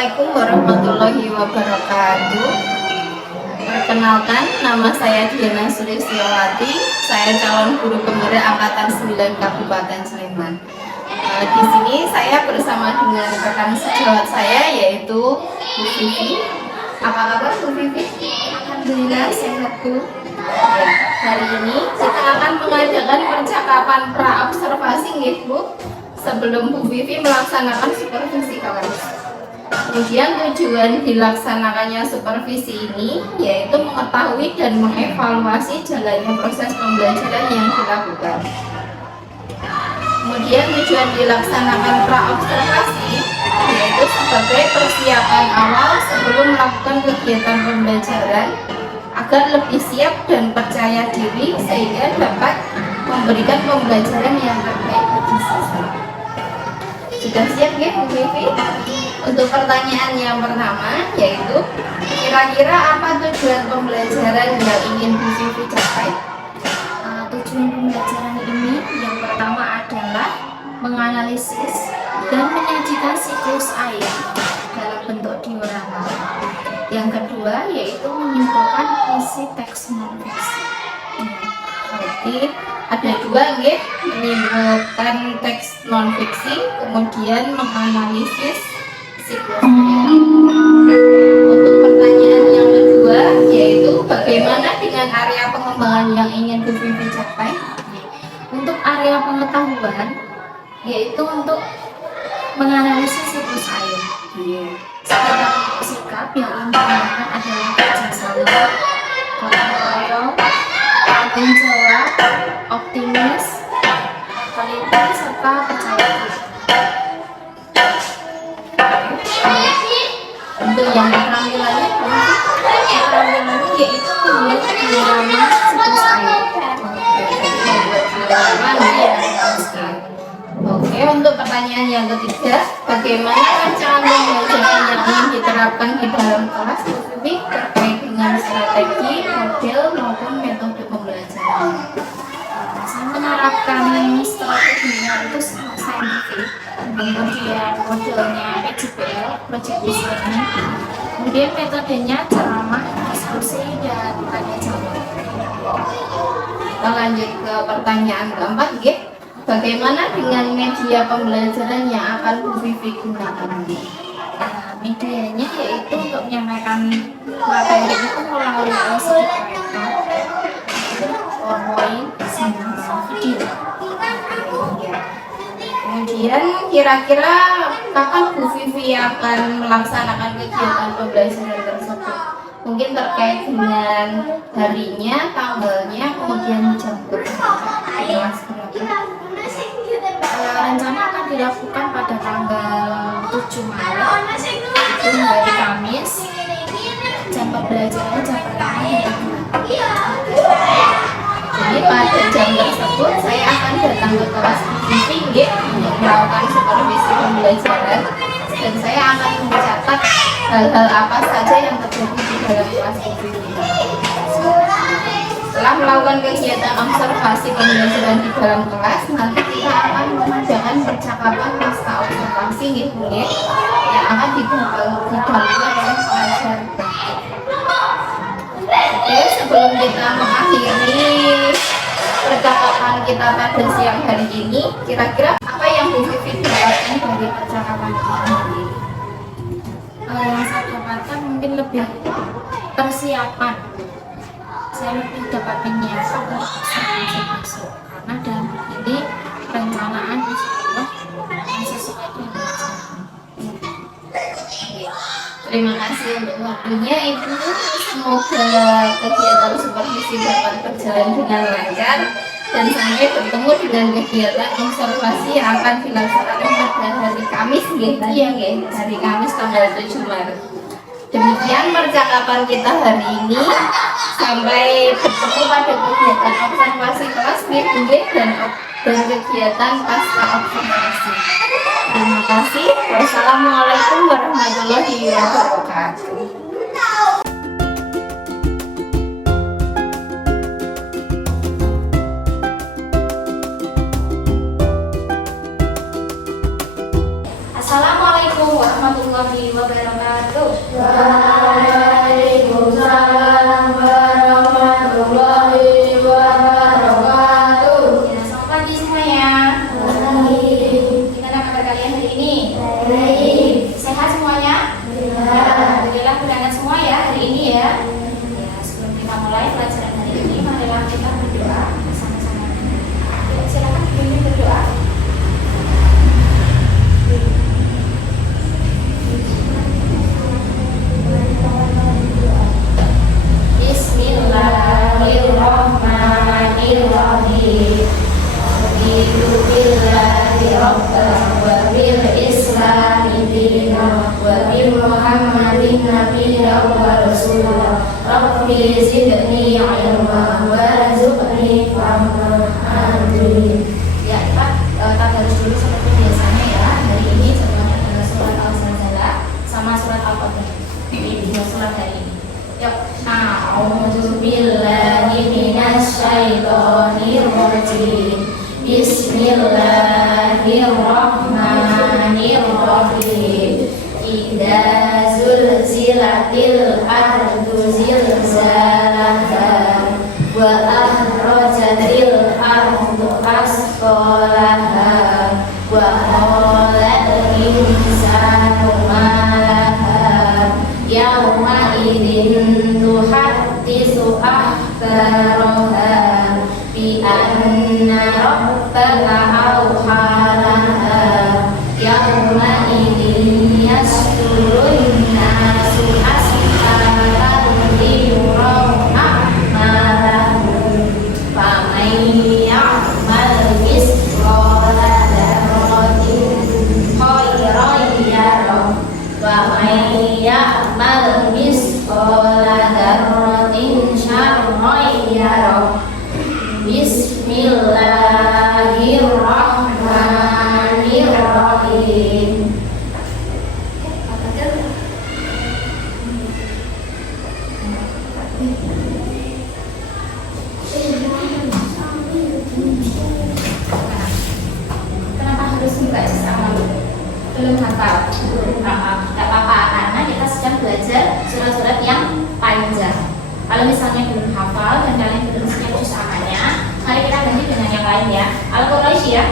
Assalamualaikum warahmatullahi wabarakatuh. Perkenalkan, nama saya Diana Sulistiawati. Saya calon guru pemberi angkatan 9 Kabupaten Sleman. Di sini saya bersama dengan rekan sejawat saya yaitu Bu Vivi. Apa kabar Bu Vivi? Alhamdulillah sehat Bu. Ya, hari ini kita akan mengadakan percakapan pra-observasi nih Bu, sebelum Bu Vivi melaksanakan supervisi kelas. Kemudian tujuan dilaksanakannya supervisi ini yaitu mengetahui dan mengevaluasi jalannya proses pembelajaran yang dilakukan. Kemudian tujuan dilaksanakan pra-observasi yaitu sebagai persiapan awal sebelum melakukan kegiatan pembelajaran agar lebih siap dan percaya diri sehingga dapat memberikan pembelajaran yang terbaik bagi siswa. Sudah siap ya Bu Vivi? Untuk pertanyaan yang pertama yaitu kira-kira apa tujuan pembelajaran yang ingin Bu Vivi capai? Tujuan pembelajaran ini yang pertama adalah menganalisis dan menyajikan siklus air dalam bentuk diorama. Yang kedua yaitu menyimpulkan isi teks non-fiksi. Berarti ada dua ya, menyimpulkan teks non-fiksi, kemudian menganalisis siklus air. Untuk pertanyaan yang kedua yaitu bagaimana dengan area pengembangan yang ingin Bu Vivi capai? Untuk area pengetahuan yaitu untuk menganalisis siklus air. Sikap yang ingin digunakan adalah kerjasama, gotong royong, tanggung jawab, optimis, teliti, serta percaya diri. Untuk yang keterampilannya Yaitu membuat diorama siklus air. Oke, untuk pertanyaan yang ketiga, bagaimana rancangan pembelajaran yang ingin diterapkan di dalam kelas Bu Vivi terkait dengan strategi, model maupun metode pembelajaran? Saya menerapkan strateginya itu saintifik, kemudian modelnya PJBL, Project Based Learning, kemudian metodenya ceramah, diskusi, dan tanya jawab. Kita lanjut ke pertanyaan keempat, ya. Bagaimana dengan media pembelajaran yang akan Bu Vivi gunakan? Medianya yaitu untuk menyampaikan materi itu melalui LCD-Projector, PowerPoint, sama video. Kemudian kira-kira kapan Bu Vivi akan melaksanakan kegiatan pembelajaran tersebut? Mungkin terkait dengan harinya, tanggalnya, kemudian jam berapa? Rencana akan dilakukan pada tanggal 7 Maret itu hari Kamis. Jam pembelajarannya jam pertama hingga 2. Jadi pada jam tersebut saya akan datang ke kelas Vivi untuk melakukan supervisi pembelajaran dan saya akan mencatat hal-hal apa saja yang terjadi di dalam kelas Vivi. Setelah melakukan kegiatan observasi pembelajaran di dalam kelas, nanti kita akan mengadakan percakapan pasca observasi yang akan didahului oleh pelajar. Oke, sebelum kita mengakhiri percakapan kita pada siang hari ini, kira-kira apa yang Bu Vivi dapatkan dari percakapan kita hari ini? Yang saya dapatkan mungkin lebih persiapan. Saya lebih dapat menyiapkan untuk masuk karena dalam ini perencanaan insyaallah sesuai dengan rencana. Terima kasih untuk waktunya Ibu. Semoga kegiatan supervisi dapat berjalan dengan lancar dan sampai bertemu dengan kegiatan observasi yang akan dilaksanakan pada hari Kamis hari Kamis tanggal 7 Maret. Demikian percakapan kita hari ini. Sampai bertemu pada kegiatan observasi kelas dan kegiatan pasca observasi. Terima kasih. Wassalamualaikum warahmatullahi wabarakatuh. Assalamualaikum warahmatullahi wabarakatuh. Waalaikumsalam warahmatullahi wabarakatuh. Ya, selamat pagi semuanya. Gimana kabar kalian hari ini? Baik. Sehat semuanya? Alhamdulillah berangkat semua ya hari ini ya. Ya, sebelum kita mulai pelajaran hari ini, marilah kita berdoa bersama-sama. Ya, silakan dipimpin berdoa. Bismillahirrahmanirrahim. Raditu billahi rabban wa bil islami dinan wa bi Muhammadin nabiyyan wa rasulan. Rabbi zidni ilma warzuqni fahma. Amin. Ya, kita tadarus dulu seperti biasanya ya. Hari ini jadwalnya adalah surat Al-Zalzalah sama surat Al-Qadr. Ini dua surat hari ini. Yuk, A'udzu billahi minasy syaithanir rajim. Bismillahirrahmanirrahim. Idza zulzilatil ardu zilzalaha wa akhrajatil ardu asqalaha wa qalal insanu ma laha yawma idzin tuhaddisu akhbaraha bi anna rabbaka awha laha yawma idzin yasdurun nasu ashaban liyuraw a'malahum faman ya'mal misqala dzarratin khairan yarah wa man ya'mal misqala dzarratin syarran yarah. Bismillahirrahmanirrahim. kenapa harus membaca sama dulu? Belum hafal? Tidak apa-apa, karena kita sedang belajar surat-surat yang panjang. Kalau misalnya belum hafal dan kalian belum siap usahanya, mari kita ganti dengan yang lain ya. Al-Quraisy ya.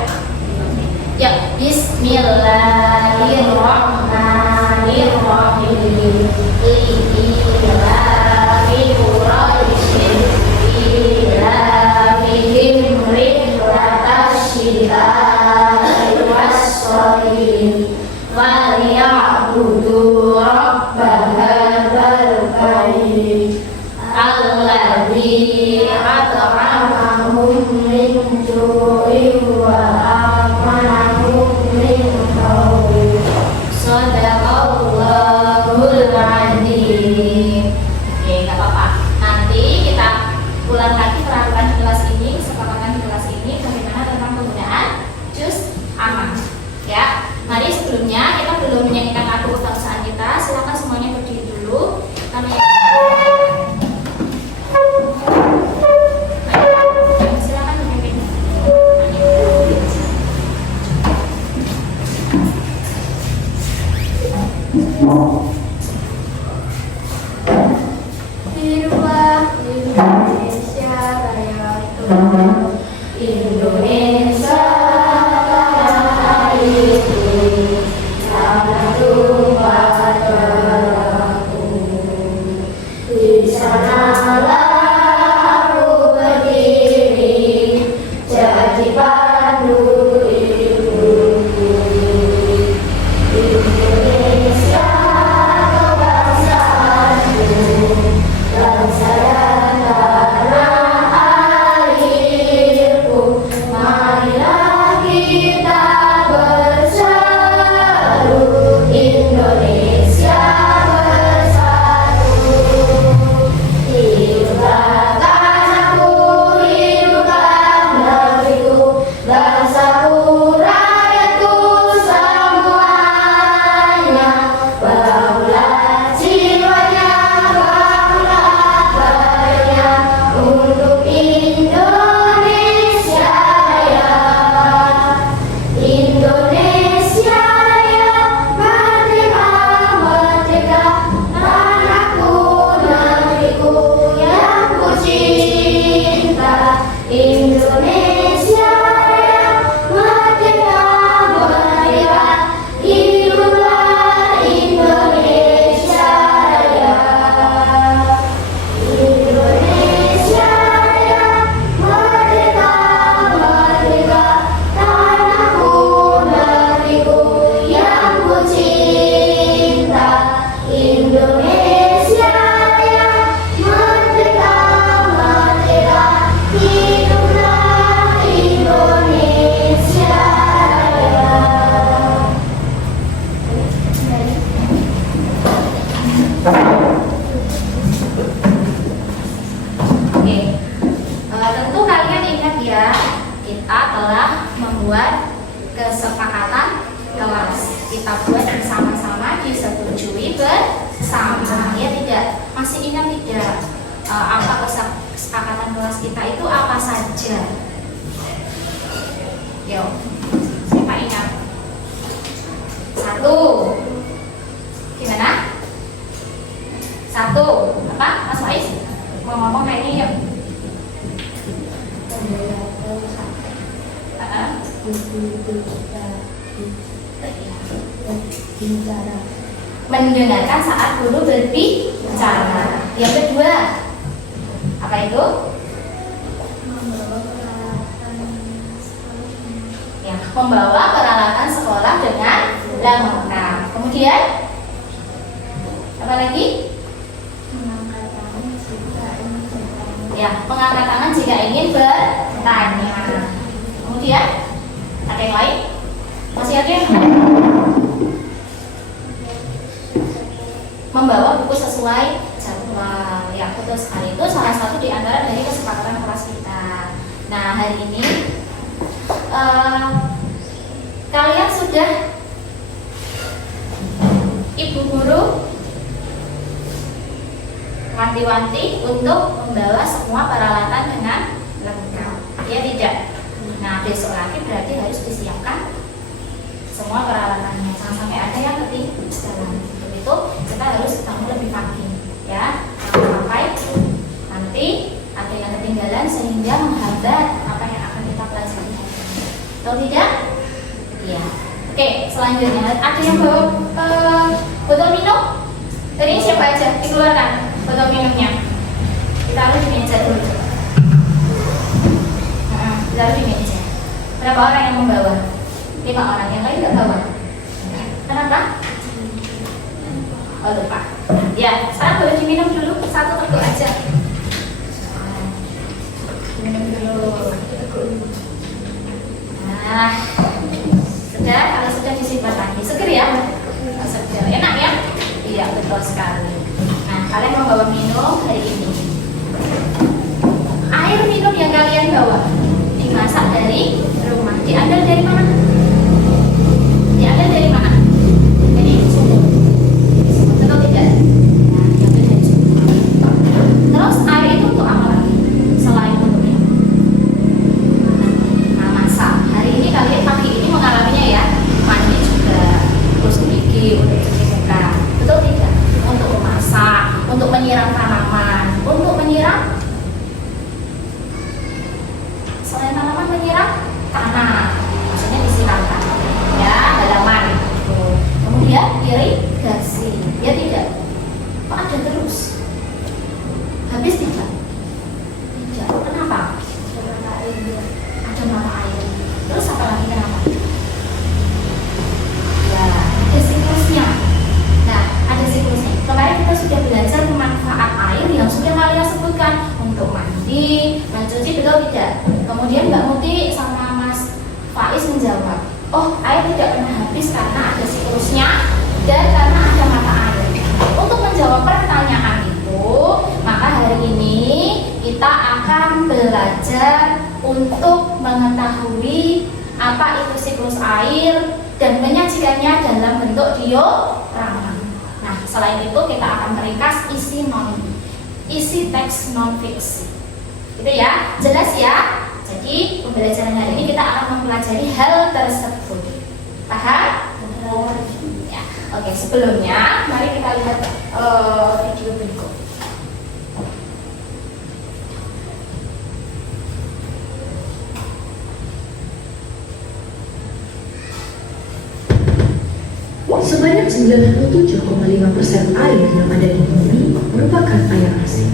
Yuk, Bismillahirrahmanirrahim. Lillahi Quraisyin ilafihim rihlatasyita'i was-shayf falyabudu rabba hadzal bait alladzi at'amahum min ju'in wa amanahum min khawf. Shadaqallahul adzim. Oke, nggak apa-apa. Nanti kita ulang lagi peraturan di kelas ini, kesepakatan di kelas ini, bagaimana tentang penggunaan juz aman. Ya, mari sebelumnya kita belum menyanyikan lagu kebangsaan kita, bersama-sama disetujui bersama. Ya tidak? Masih ingat tidak apa kesepakatan kelas kita itu apa saja? Yuk, siapa ingat? 1. Gimana? 1. Apa? Mas Faiz? Mau ngomong kayak ini yuk. Mendengarkan saat guru berbicara. Yang kedua, apa itu? Ya, membawa peralatan sekolah dengan lengkap. Kemudian, apa lagi? Ya, mengangkat tangan jika ingin bertanya. Kemudian, ada yang lain? Masih ada yang lain? Membawa buku sesuai jadwal. Ya, betul sekali. Itu salah satu di antara dari kesepakatan kelas kita. Nah, hari ini kalian sudah Ibu Guru wanti-wanti untuk membawa semua peralatan dengan lengkap. Ya tidak? Nah, besok lagi berarti harus disiapkan semua peralatannya. Jangan sampai ada yang ketinggalan. Untuk itu kita harus ketemu lebih pagi, ya. Jangan sampai nanti ada yang ketinggalan sehingga menghambat apa yang akan kita pelajari. Atau tidak? Iya. Oke, selanjutnya ada yang bawa botol minum? Tadi siapa aja? Dikeluarkan botol minumnya. Kita harus di meja dulu. Kita harus di meja. Berapa orang yang membawa? 5 orang. Yang lain tidak bawa. Kenapa? Oh, lupa. Ya, sekarang boleh diminum dulu. 1 teguk aja. Minum dulu. Nah, sudah. Kalau sudah disimpan lagi, seger ya? Seger. Enak ya? Iya, betul sekali. Nah, kalian membawa minum hari ini. Air minum yang kalian bawa dimasak dari rumah. Diambil dari mana? Diambil dari mana? Dari sumur. Betul tidak? Nah, diambil dari sumur. Terus air itu untuk apa lagi? Selain untuk minum. Nah, masak. Hari ini kalian pagi ini mengalaminya ya. Mandi juga, terus gigi, untuk cuci muka. Betul tidak? Untuk memasak, untuk menyiram tanaman, untuk menyiram selain tanaman menyiram tanah, maksudnya disiramkan ya halaman gitu. Kemudian irigasi, ya tidak? Kok ada terus? Habis tidak? Tidak. Kenapa? Ada mata air. Terus apa lagi kenapa? Ya, ada siklusnya. Nah, ada siklusnya. Kemarin kita sudah belajar manfaat air yang sudah kalian sebutkan untuk mandi, mencuci, betul tidak? Kemudian Mbak Muti sama Mas Faiz menjawab, oh air tidak pernah habis karena ada siklusnya dan karena ada mata air. Untuk menjawab pertanyaan itu, maka hari ini kita akan belajar untuk mengetahui apa itu siklus air dan menyajikannya dalam bentuk diorama. Nah, selain itu kita akan meringkas isi teks non fiksi. Gitu ya, jelas ya. Jadi pembelajaran hari ini kita akan mempelajari hal tersebut. Paham? Ya. Oke, sebelumnya mari kita lihat video berikut. Sebanyak 97,5% air yang ada di bumi merupakan air asin.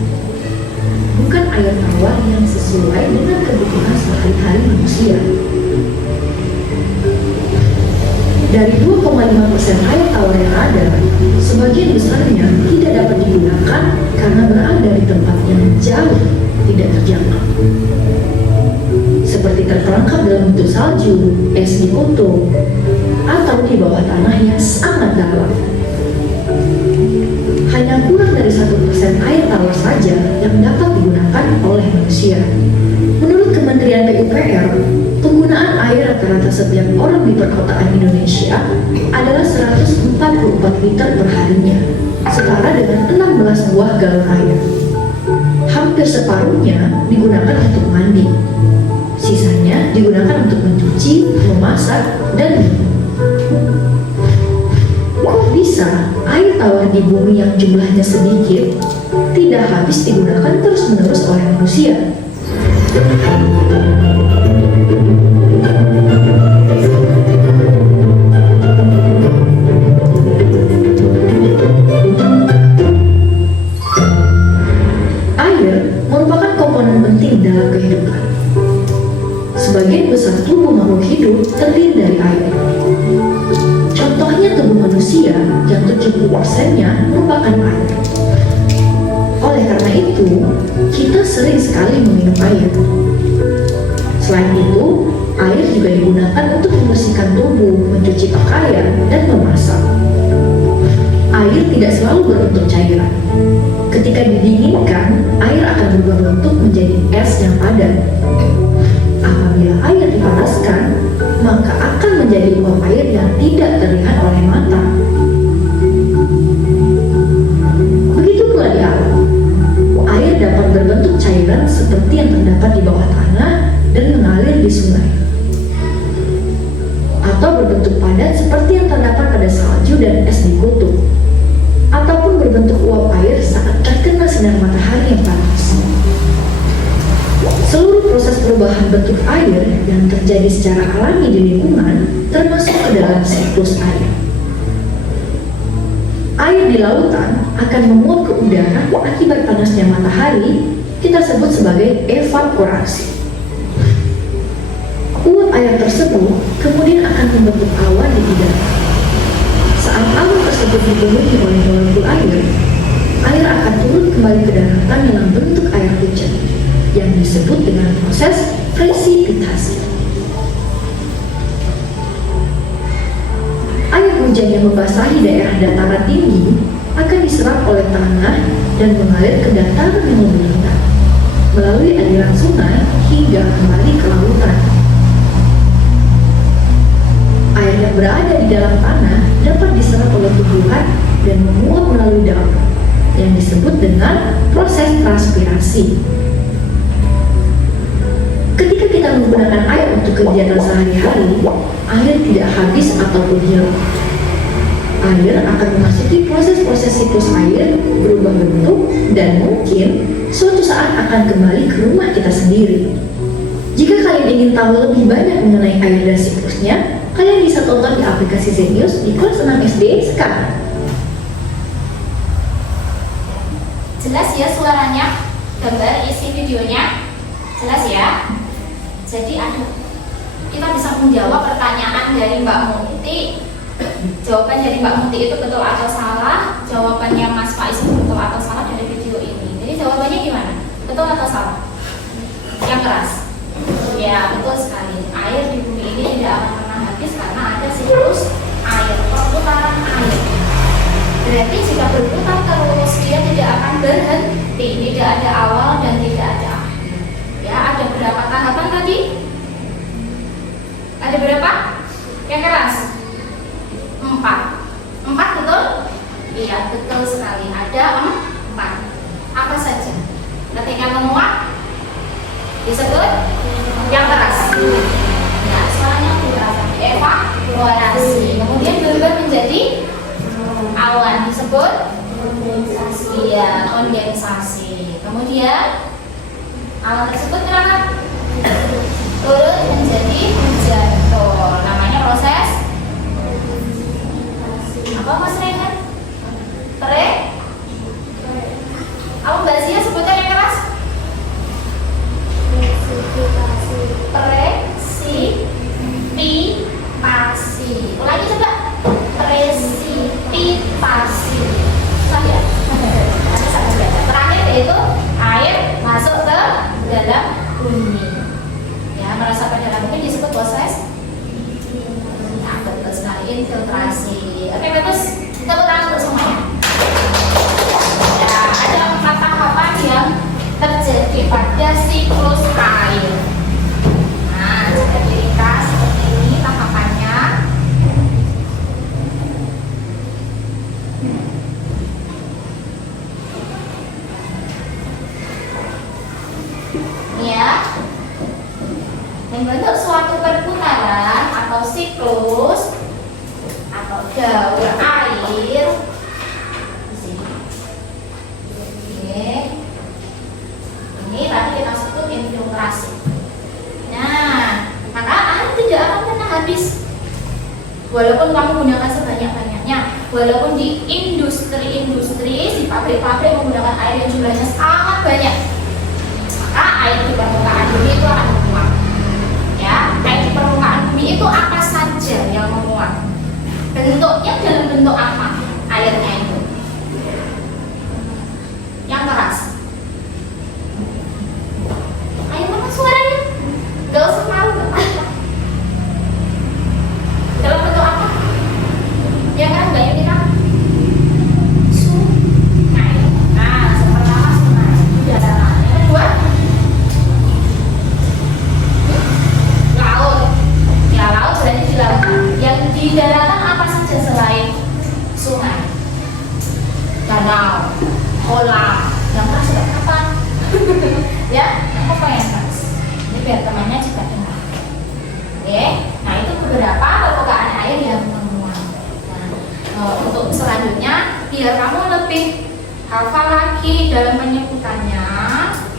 Bukan air tawar yang sesuai dengan kebutuhan sehari-hari manusia. Dari 2,5% air tawar yang ada, sebagian besarnya tidak dapat digunakan karena berada di tempat yang jauh tidak terjangkau. Seperti terperangkap dalam bentuk salju, es di kutub, atau di bawah tanah yang sangat dalam. Hanya kurang dari 1% air tawar saja yang dapat digunakan oleh manusia. Menurut Kementerian PUPR, penggunaan air rata-rata setiap orang di perkotaan Indonesia adalah 144 liter per harinya, setara dengan 16 buah galon air. Hampir separuhnya digunakan untuk mandi. Sisanya digunakan untuk mencuci, memasak, dan minum. Kok bisa air tawar di bumi yang jumlahnya sedikit tidak habis digunakan terus-menerus oleh manusia? Air merupakan komponen penting dalam kehidupan. Sebagian besar tubuh makhluk hidup terdiri dari air. Contohnya tubuh manusia yang 70%-nya merupakan air. Oleh karena itu, kita sering sekali meminum air. Selain itu, air juga digunakan untuk membersihkan tubuh, mencuci pakaian, dan memasak. Air tidak selalu berbentuk cairan. Ketika didinginkan, air akan berubah bentuk menjadi es yang padat. Apabila air dipanaskan, maka akan menjadi uap air yang tidak terlihat oleh mata. Begitu pula di alam. Air dapat berbentuk cairan seperti yang terdapat di bawah tanah dan mengalir di sungai. Atau berbentuk padat seperti yang terdapat pada salju dan es di kutub. Ataupun berbentuk uap air saat terkena sinar matahari yang panas. Seluruh proses perubahan bentuk air yang terjadi secara alami di lingkungan termasuk ke dalam siklus air. Air di lautan akan menguap ke udara akibat panasnya matahari, kita sebut sebagai evaporasi. Uap air tersebut kemudian akan membentuk awan di udara. Saat awan tersebut dipenuhi oleh molekul air, air akan turun kembali ke daratan dalam bentuk air hujan, yang disebut dengan proses presipitasi. Air hujan yang membasahi daerah dataran tinggi akan diserap oleh tanah dan mengalir ke dataran yang lebih rendah melalui aliran sungai hingga kembali ke lautan. Air yang berada di dalam tanah dapat diserap oleh tumbuhan dan menguap melalui daun, yang disebut dengan proses transpirasi. Ketika kita menggunakan air untuk kegiatan sehari-hari, air tidak habis ataupun hilang. Air akan memasuki proses-proses siklus air, berubah bentuk, dan mungkin suatu saat akan kembali ke rumah kita sendiri. Jika kalian ingin tahu lebih banyak mengenai air dan siklusnya, kalian bisa tonton di aplikasi Zenius di kelas 6 SD sekarang. Jelas ya suaranya, gambar isi videonya, jelas ya. Jadi kita bisa menjawab pertanyaan dari Mbak Muti. Jawaban dari Mbak Muti itu betul atau salah, jawabannya Mas Faiz itu betul atau salah dari video ini. Jadi jawabannya gimana? Betul atau salah? Yang keras? Ya, betul sekali. Air di bumi ini tidak akan pernah habis karena ada siklus air, perputaran air. Berarti jika berputar terus, dia tidak akan berhenti, tidak ada awal dan tidak ada akhir. Ya, ada berapa tahapan tadi? Ada berapa? Yang keras? 4 betul? Iya, betul sekali. Ada 4. Apa saja? Ketika menguap disebut yang keras. Ya, suaranya keras. Evaporasi. Kemudian berubah menjadi awan disebut kondensasi. Ya, kondensasi. Kemudian awan tersebut kenapa? Turun menjadi hujan. Namanya proses apa Mas Rehan? Apa Mbak Zia sebutnya yang keras? Presipitasi. Ulangi coba. Presipitasi. Saya. Terakhir yaitu air masuk ke dalam bumi. Ya, merasa pada dalam bumi disebut proses. Nah, betul sekali, infiltrasi. Oke, bagus. Tepuk tangan untuk semuanya. Ya, ada 4 tahapan yang terjadi pada siklus air. Nah, jika diringkas seperti Walaupun kamu gunakan sebanyak-banyaknya, walaupun di industri-industri, di pabrik-pabrik menggunakan air yang jumlahnya sangat banyak, maka air di permukaan bumi itu akan menguap. Ya, air di permukaan bumi itu apa saja yang menguap? Bentuknya dalam bentuk apa? Airnya itu yang keras. Ayo mana suaranya? Gak usah malu, gak apa-apa. Dalam bentuk apa? Ya kan, Mbak Yunita? Sungai. Nah, pertama sungai di daratan. Yang kedua, laut. Ya, laut berarti di lautan. Yang di daratan apa saja selain sungai? Danau, kolam. Yang keras sudah kapan? Ya, aku pengen keras. Ini biar temannya juga dengar. Oke, nah itu beberapa permukaan air yang menguap. Nah, untuk selanjutnya, biar kamu lebih hafal lagi dalam penyebutannya,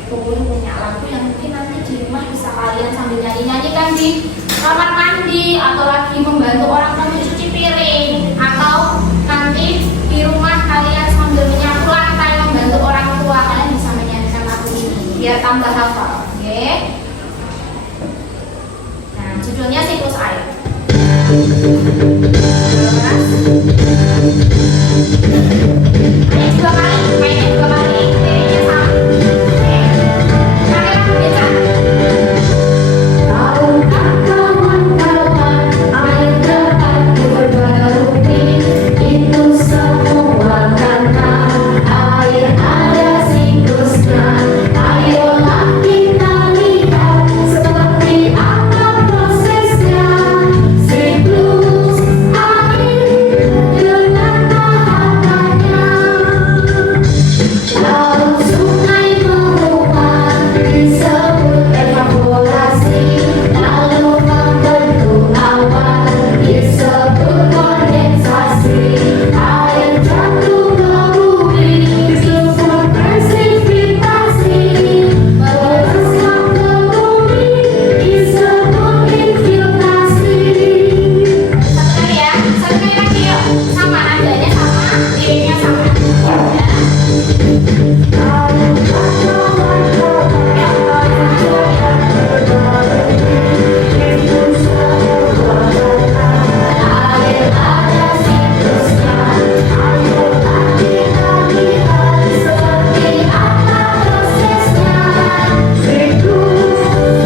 punya lagu yang mungkin nanti di rumah bisa kalian sambil nyanyi-nyanyikan di kamar mandi, atau lagi membantu orang tua mencuci piring, atau nanti di rumah kalian sambil menyapu lantai membantu orang tua, kalian bisa menyanyikan lagu ini biar tambah hafal. Oke. Nah, judulnya siklus air. Main dua kali, liriknya sama. Oke. Kalian bisa. Tahukah kawan-kawan, air dapat diperbaiki. Itu semua karena air ada siklusnya. Ayolah kita lihat seperti apa prosesnya. Siklus air dengan tahapannya. Laut sungai menguap disebut evaporasi, lalu membentuk awan disebut kondensasi. Air jatuh ke bumi disebut presipitasi, meresap ke bumi disebut infiltrasi. Satu kali ya, satu kali lagi yuk. Sama nadanya sama, liriknya sama. Ya. Air ada siklusnya, ayolah kita lihat seperti apa prosesnya. Siklus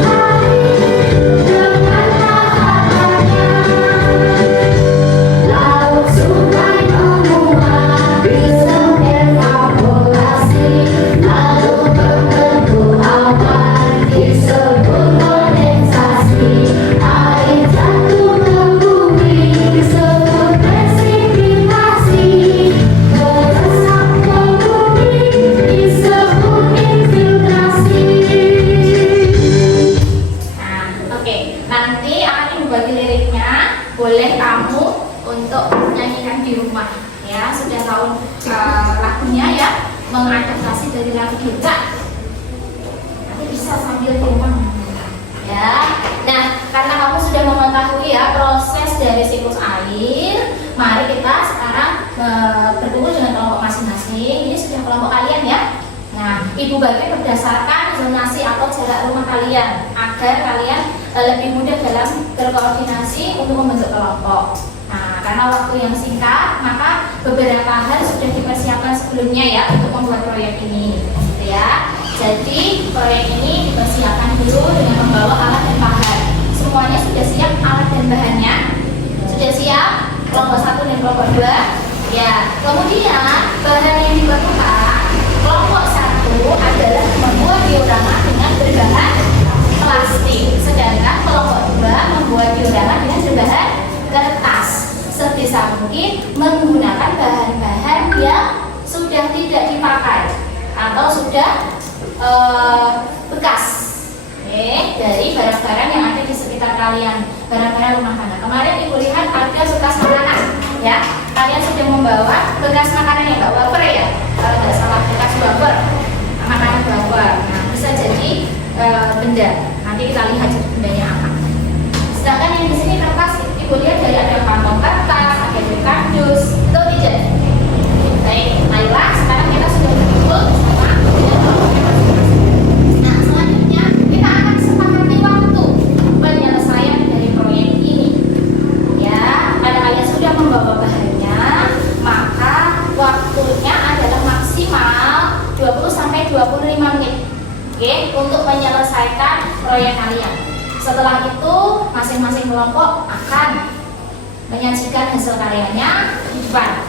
air dengan tahapannya. Laut sungai menguap disebut evaporasi, lalu membentuk awan disebut kondensasi. Air jatuh ke bumi disebut presipitasi, meresap ke bumi disebut infiltrasi. Nah, oke. Nanti akan ibu bagi liriknya. Boleh kamu untuk nyanyikan di rumah. Ya, sudah tahu lagunya ya, mengadaptasi dari lagu juga. Nanti bisa sambil di rumah. Ya. Nah, karena kamu sudah mengetahui ya proses dari siklus air, mari kita sekarang berkumpul dengan kelompok masing-masing. Ini sudah kelompok kalian ya. Nah, ibu bagi berdasarkan zonasi atau jarak rumah kalian agar kalian lebih mudah dalam berkoordinasi untuk membentuk kelompok. Nah, karena waktu yang singkat, maka beberapa hal sudah dipersiapkan sebelumnya ya untuk membuat proyek ini, gitu ya. Jadi proyek ini dipersiapkan dulu dengan membawa alat dan bahan. Semuanya sudah siap alat dan bahannya? Sudah siap? Kelompok 1 dan kelompok 2. Ya, kemudian bahan yang diperlukan kelompok 1 adalah membuat diorama dengan berbahan plastik, sedangkan kelompok 2 membuat diorama dengan berbahan kertas. Sebisa mungkin menggunakan bahan-bahan yang sudah tidak dipakai atau sudah bekas. Oke, dari barang-barang yang ada di sekitar kalian, barang-barang rumah tangga. Kemarin ibu lihat ada bekas makanan, ya. Kalian sudah membawa bekas makanan yang nggak wafer ya, kalau nggak salah bekas wafer, makanan wafer. Nah, bisa jadi benda. Nanti kita lihat jadi bendanya apa. Sedangkan yang di sini kertas, ibu Ibu lihat dari ada kantong kertas, ada kardus, itu tidak. Baik, baiklah sekarang kita sudah berkumpul bersama kelompoknya masing-masing. Nah, selanjutnya kita akan sepakati waktu penyelesaian dari proyek ini. Ya, karena kalian sudah membawa bahannya, maka waktunya adalah maksimal 20-25 menit. Oke, untuk menyelesaikan proyek kalian. Setelah itu, masing-masing kelompok akan menyajikan hasil karyanya di depan.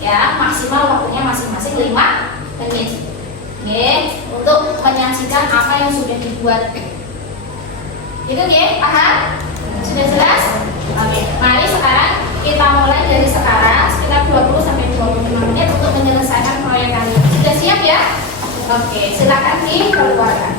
Ya, maksimal waktunya masing-masing 5 menit. Oke, untuk menyajikan apa yang sudah dibuat. Itu ya, paham? Sudah jelas? Oke, mari sekarang kita mulai dari sekarang sekitar 20-25 menit untuk menyelesaikan proyek kalian. Sudah siap ya? Oke, silakan dikeluarkan.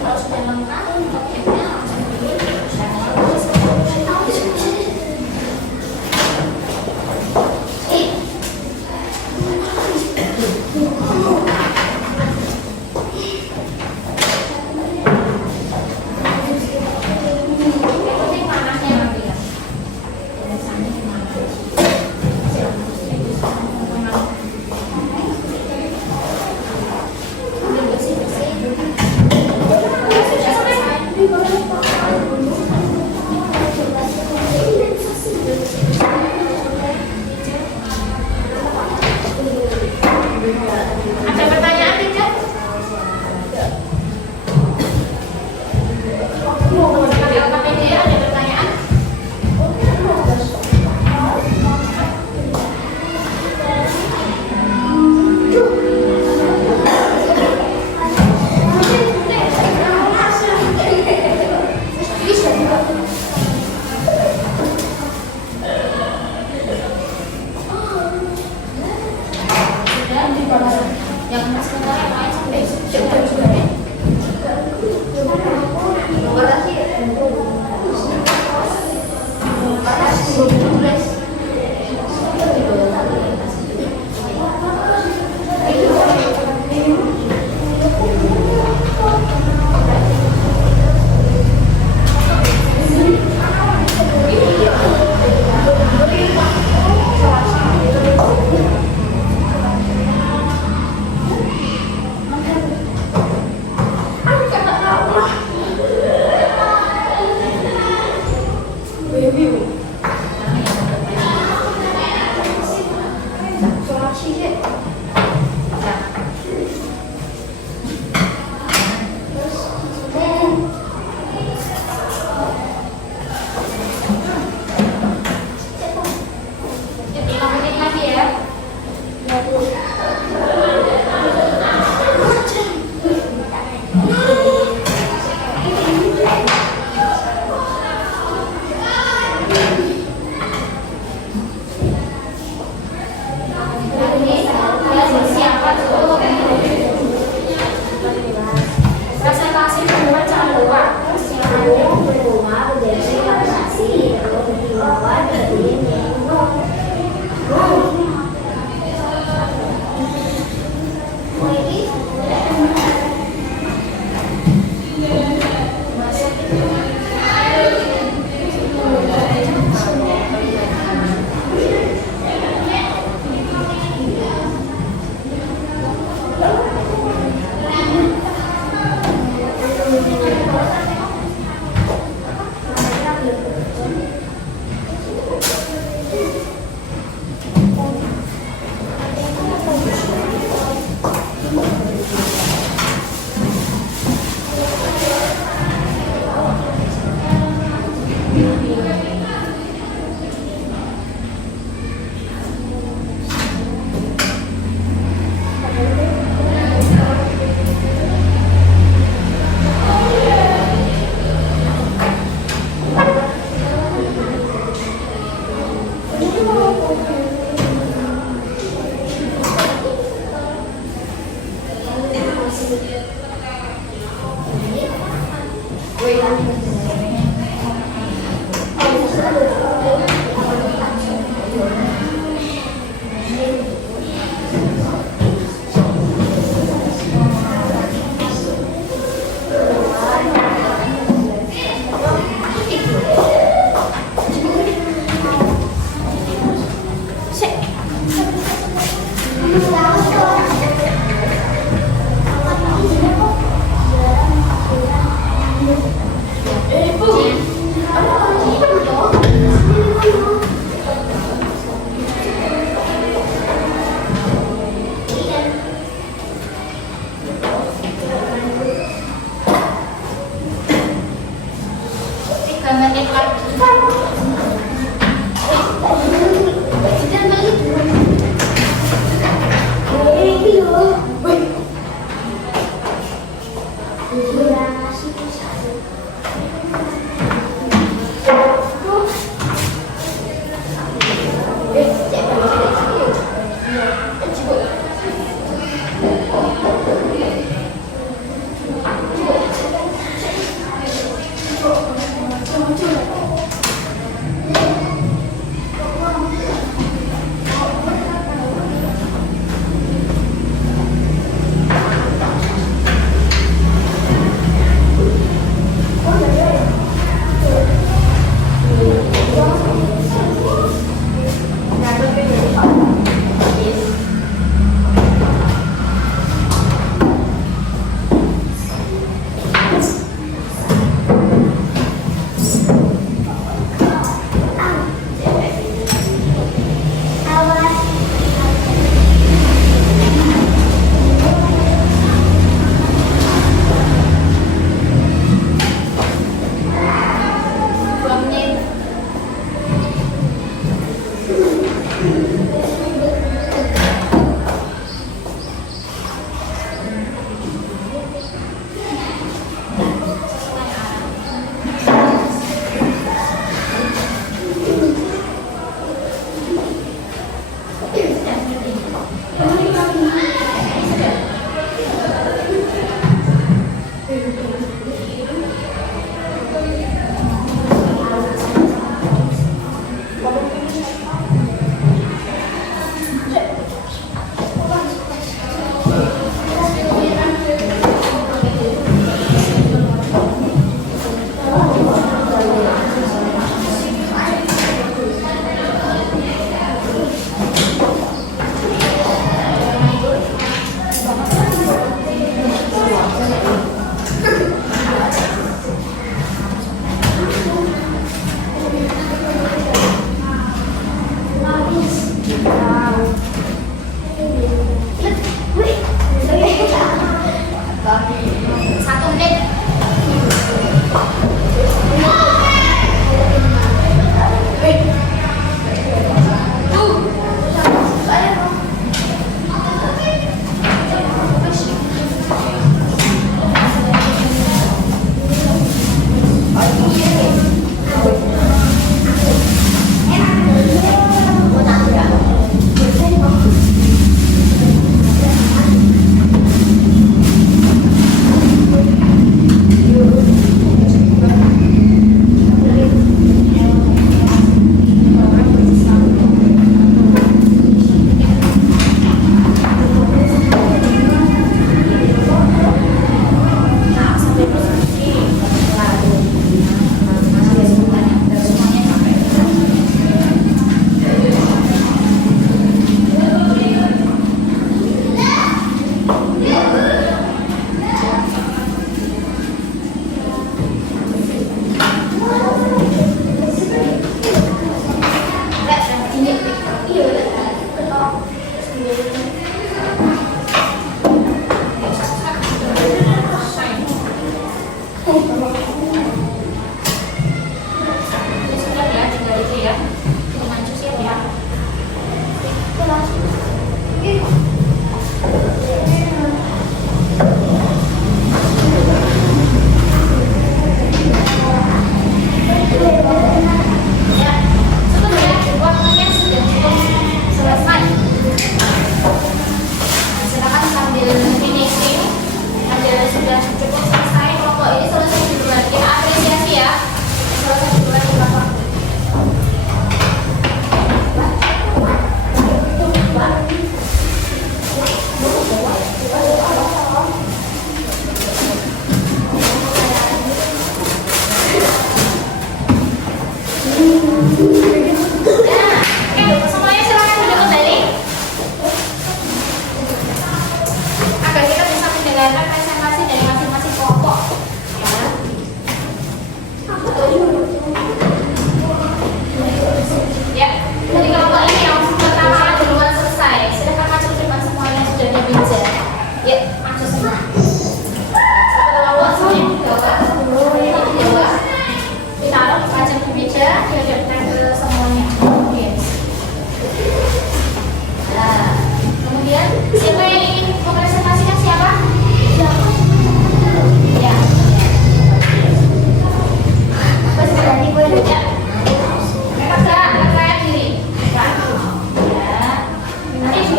Kalau sudah lengkap untuk tipnya langsung panasnya nanti ya. Biasanya gimana? Ada pertanyaan tidak? Ada pertanyaan? Yang sebentar yang lain sampai jam juga ya.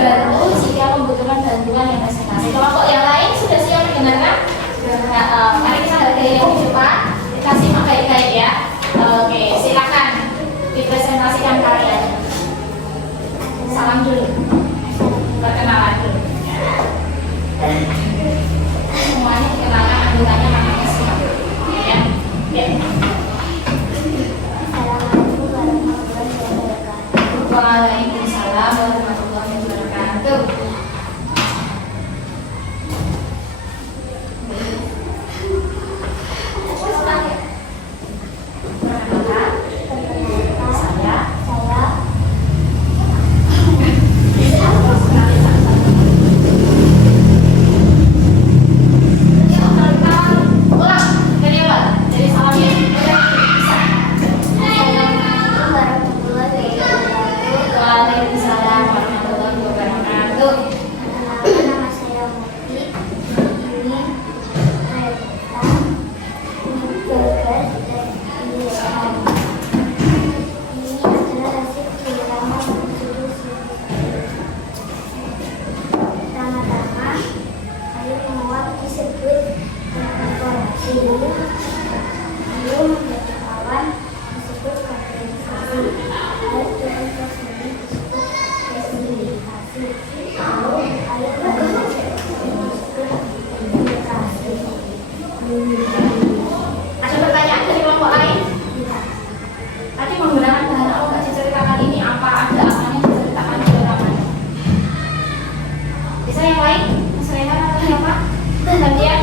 dibantu jika membutuhkan bantuan yang presentasi. Kelompok yang lain sudah siap mendengarkan? Mari kita hargai yang di depan. Kasih baik-baik ya. Oke, silakan dipresentasikan karyanya. Salam dulu. Perkenalan dulu. Semuanya dikenalkan anggotanya namanya siapa? Ya. Ya. Waalaikumsalam warahmatullahi wabarakatuh. Ada pertanyaan dari kelompok lain? Tadi menggunakan bahan apa nggak diceritakan ini? Apa ada amannya diceritakan di halaman? Bisa yang lain? Mas Rehan atau siapa? Gantian?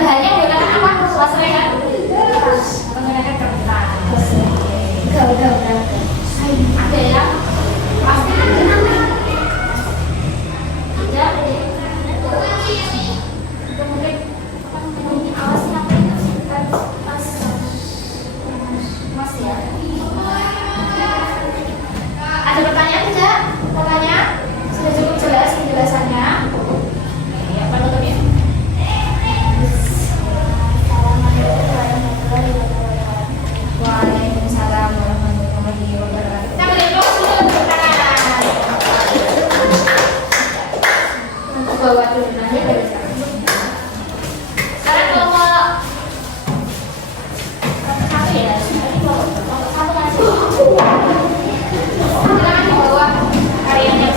Bahannya menggunakan apa? Mas Rehan? Menggunakan kertas. Ada ya? Pasti ada. Tidak. Kemudian awas ngapain? Mas ya. Ada pertanyaan tidak? Pertanyaan? Sudah cukup jelas penjelasannya? Ya, penutupnya. Waalaikumsalam warahmatullahi wabarakatuh. Kita beri aplaus dulu untuk tangan. Untuk bawa dulu nanti dari sekarang. Sekarang kelompok satu ya, kelompok satu masih. Silakan dibawa karyanya.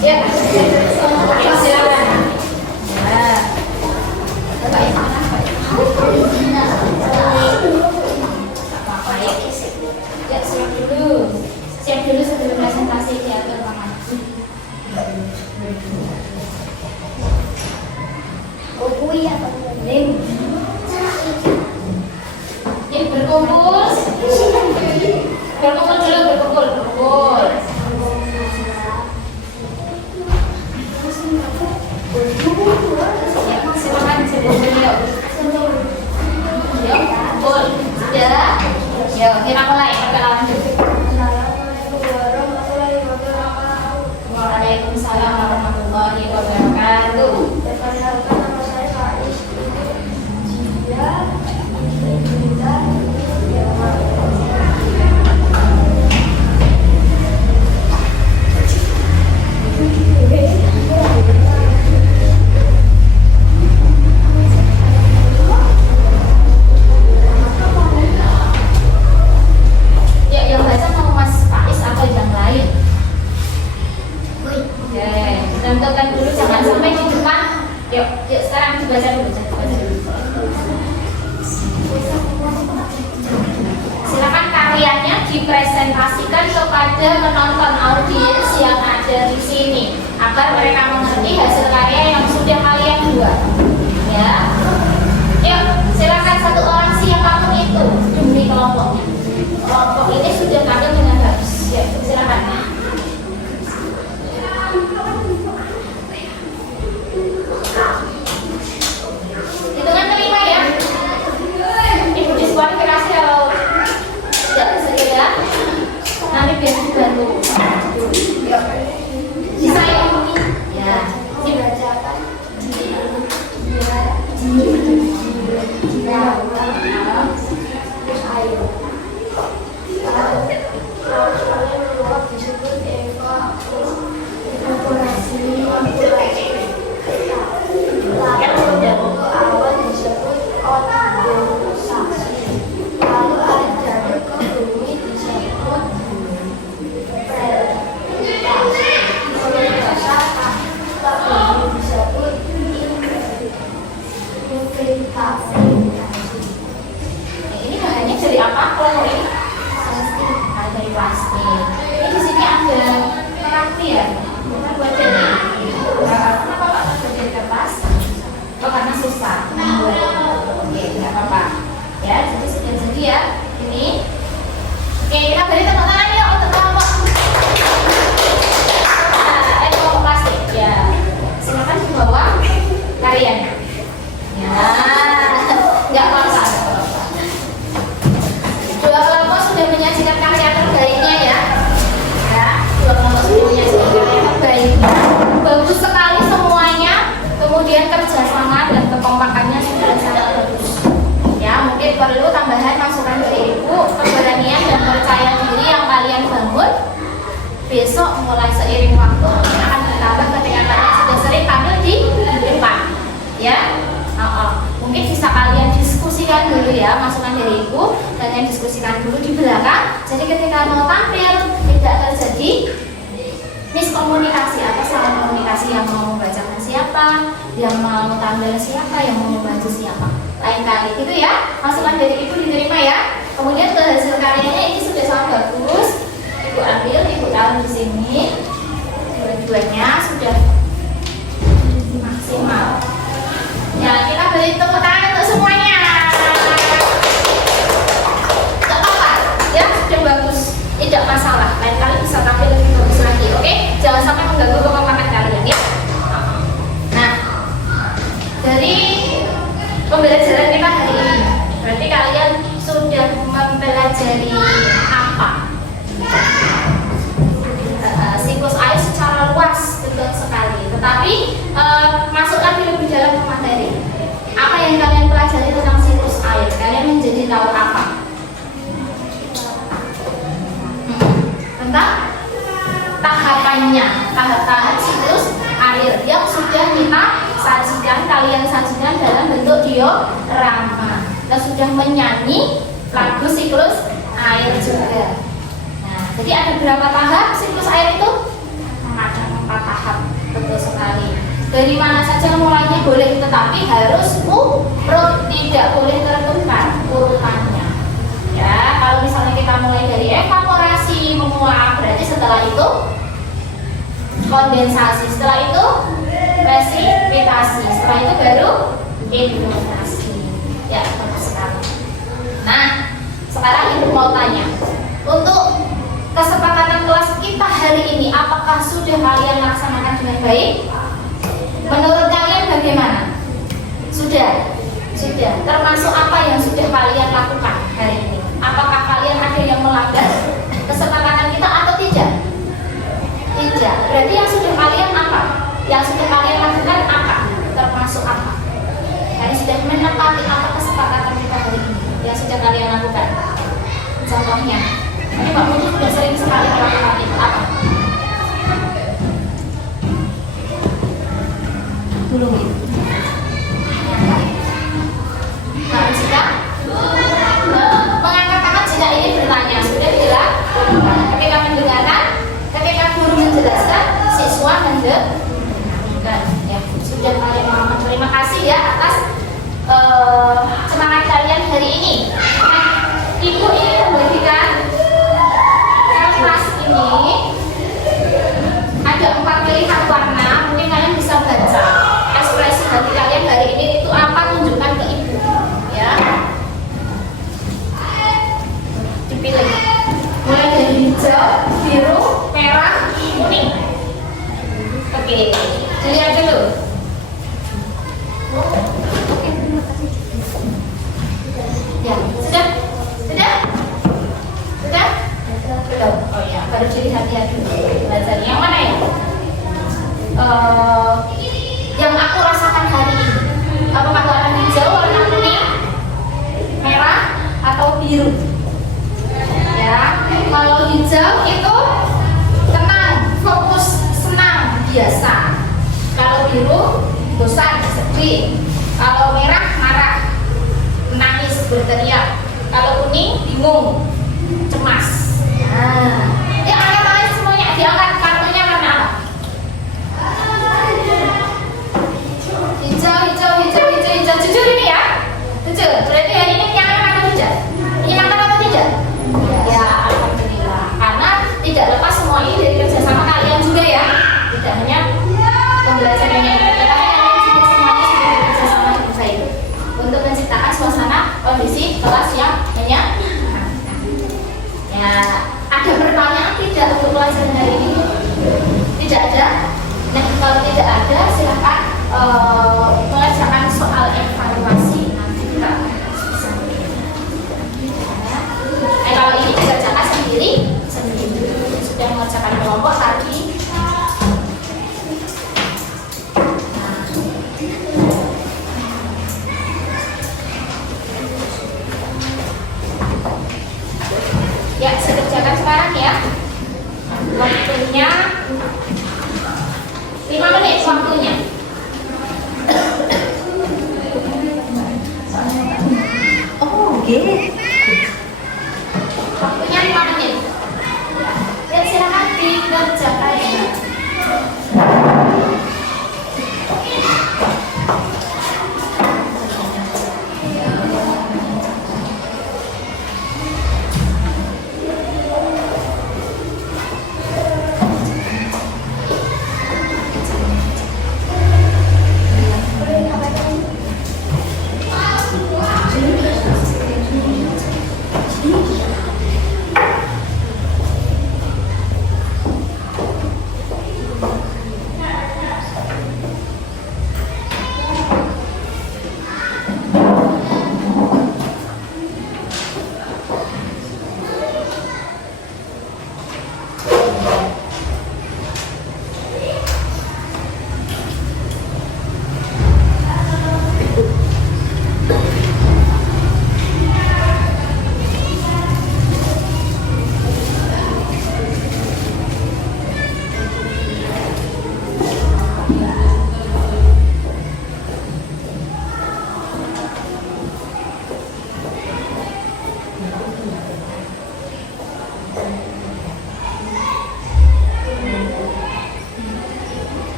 Ya, silakan. Apa ya? Ya, siap dulu. Siap dulu sebelum presentasi diatur tangan. Ya, berkumpul. Berkumpul dulu, berkumpul. Ya, silakan sebelum beliau. Yuk, kumpul. Sudah. Yuk, kita mulai perkenalan dulu. Waalaikumsalam warahmatullahi wabarakatuh. Ya, yang baca mau Mas Faiz atau yang lain? Oke, tentukan dulu jangan sampai di depan. Yuk, sekarang dibaca dulu. Silakan karyanya dipresentasikan kepada penonton audiens yang ada di sini agar mereka mengerti hasil karya yang sudah kalian buat. Ya, yuk silakan satu orang siapapun itu demi kelompoknya. Kelompok ini sudah tampil dengan bagus. Ya, silakan. Hitungan kelima ya. Ibu diskualifikasi kalau tidak bersedia. Nanti biar dibantu. Bisa ya ini? Ya. Ini baca apa? Ini bahannya dari apa? Kalau ini dari plastik. Ini di sini ada terapi ya. Kita buat dari kenapa Pak buat dari kertas? Oh karena susah. Oke, nggak apa-apa. Ya, jadi sudah jadi ya. Ini. Oke, kita beri tepuk tangan yuk untuk kelompok. Kelompok plastik. Ya. Silakan dibawa karyanya. Ya, nggak apa-apa. Dua kelompok sudah menyajikan karya terbaiknya ya. Ya, dua kelompok sudah menyajikan karya terbaiknya. Bagus sekali semuanya. Kemudian kerjasama dan kekompakannya sudah sangat bagus. Ya, mungkin perlu tambahan masukan dari ibu, keberanian dan percaya diri yang kalian bangun. Besok mulai seiring waktu akan bertambah ketika kalian sudah sering tampil di depan. Ya. Mungkin bisa kalian diskusikan dulu ya, masukan dari ibu, kalian diskusikan dulu di belakang. Jadi ketika mau tampil tidak terjadi miskomunikasi atau salah komunikasi, yang mau membacakan siapa, yang mau tampil siapa, yang mau membantu siapa. Lain kali gitu ya, masukan dari ibu diterima ya. Kemudian ke hasil karyanya ini sudah sangat bagus. Ibu ambil, ibu taruh di sini. Dua-duanya sudah maksimal. Ya, kita beri tepuk tangan untuk semuanya. Gak apa-apa, ya sudah bagus, tidak masalah. Lain kali bisa tampil lebih bagus lagi, oke? Jangan sampai mengganggu kekompakan kalian ya. Nah, dari pembelajaran kita hari ini, berarti kalian sudah mempelajari apa? Siklus air secara luas, betul sekali. Tetapi masuk lagi lebih dalam ke materi. Apa yang kalian pelajari tentang siklus air? Kalian menjadi tahu apa? Tentang tahapannya, tahap-tahap siklus air yang sudah kita sajikan, kalian sajikan dalam bentuk diorama. Kita sudah menyanyi lagu siklus air juga. Nah, jadi ada berapa tahap siklus air itu? Ada 4 tahap, betul sekali. Dari mana saja mulainya boleh, tetapi harus urut, tidak boleh tertukar urutannya. Ya, kalau misalnya kita mulai dari evaporasi, menguap, berarti setelah itu kondensasi, setelah itu presipitasi, setelah itu baru infiltrasi. Ya, bagus sekali. Nah, sekarang ibu mau tanya, untuk kesepakatan kelas kita hari ini, apakah sudah kalian laksanakan dengan baik? Menurut kalian bagaimana? Sudah? Sudah. Termasuk apa yang sudah kalian lakukan hari ini? Apakah kalian ada yang melanggar kesepakatan kita atau tidak? Tidak. Berarti yang sudah kalian apa? Yang sudah kalian lakukan apa? Termasuk apa? Kalian sudah menepati apa kesepakatan kita hari ini? Yang sudah kalian lakukan? Contohnya, ini Mbak Mutu sudah sering sekali melakukan itu. Apa? Belum itu. Nah, jika mengangkat tangan jika ini bertanya, sudah bilang ketika mendengarkan, ketika guru menjelaskan, siswa mendengarkan. Ya, sudah kalian mohon terima kasih ya atas semangat kalian hari ini. Nah, ibu ini membagikan kelas ini ada 4 pilihan warna, mungkin kalian bisa baca ekspresi hati kalian hari ini itu apa, tunjukkan ke ibu ya, dipilih mulai dari hijau, biru, merah, kuning. Oke, dilihat dulu. Ya, sudah? Sudah? Sudah? belum? Oh ya, baru dilihat-lihat dulu. Belajar yang mana ya? Yang aku rasakan hari ini. Apakah warna hijau, warna kuning, merah, atau biru? Ya, kalau hijau itu tenang, fokus, senang, biasa. Kalau biru, bosan, sedih. Kalau merah, marah, menangis, berteriak. Kalau kuning, bingung, cemas. Nah, ya angkat tangan semuanya, diangkat kartunya warna apa? Hijau. Jujur ini ya, jujur. Berarti hari ini nyaman atau tidak? Nyaman atau tidak? Ya, alhamdulillah. Karena tidak lepas semua ini dari kerjasama kalian juga ya. Tidak hanya pembelajarannya, tetapi kalian juga semuanya sudah bekerjasama dengan baik untuk menciptakan suasana kondisi kelas yang menyenangkan. Ya, ada pertanyaan tidak untuk pelajaran hari ini? Tidak ada? Nah, kalau tidak ada, silakan mengerjakan soal evaluasi. Nanti kita bisa. Nah, kalau ini dikerjakan sendiri, sudah mengerjakan kelompok tadi. Ya, saya kerjakan sekarang ya. Waktunya 5 menit waktunya. Oh, oke. Waktunya 5 menit. Ya, silakan dikerjakan ya.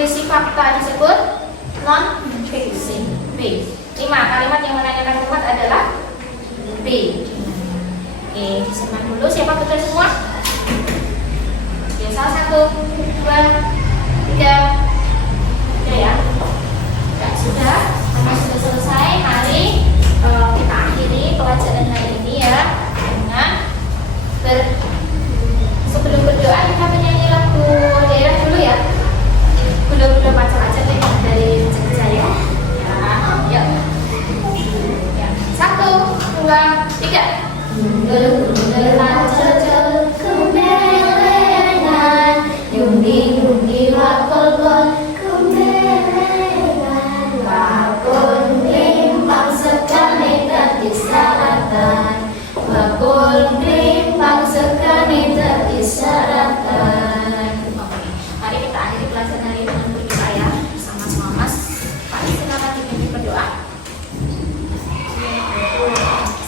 berisi fakta disebut non fiksi. B. 5. Kalimat yang menanyakan tempat adalah B. Oke, disimpan dulu. Siapa betul semua? Oke, salah 1, 2, 3. Oke ya. Ya sudah, karena sudah selesai. Mari kita akhiri pelajaran hari ini ya dengan sebelum berdoa kita menyanyi lagu daerah dulu ya. Udah baca-baca deh dari saya. Ya, yuk. Ya, 1, 2, 3. Gelang cocol kemelengan, yundi wakol kemelengan, wakol timbang sekali dadi syaratan, wakol timbang sekali dadi syaratan. Mari kita akhiri pelajaran hari ini dengan berdoa ya bersama-sama Mas. Pak, silakan dipimpin berdoa.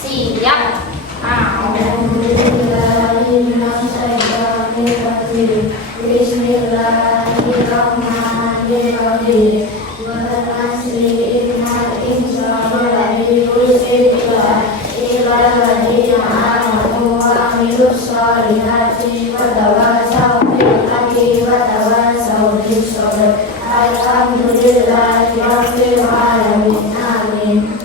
Siap. Bismillahirrahmanirrahim. Alhamdulillahirabbil alamin. Amin.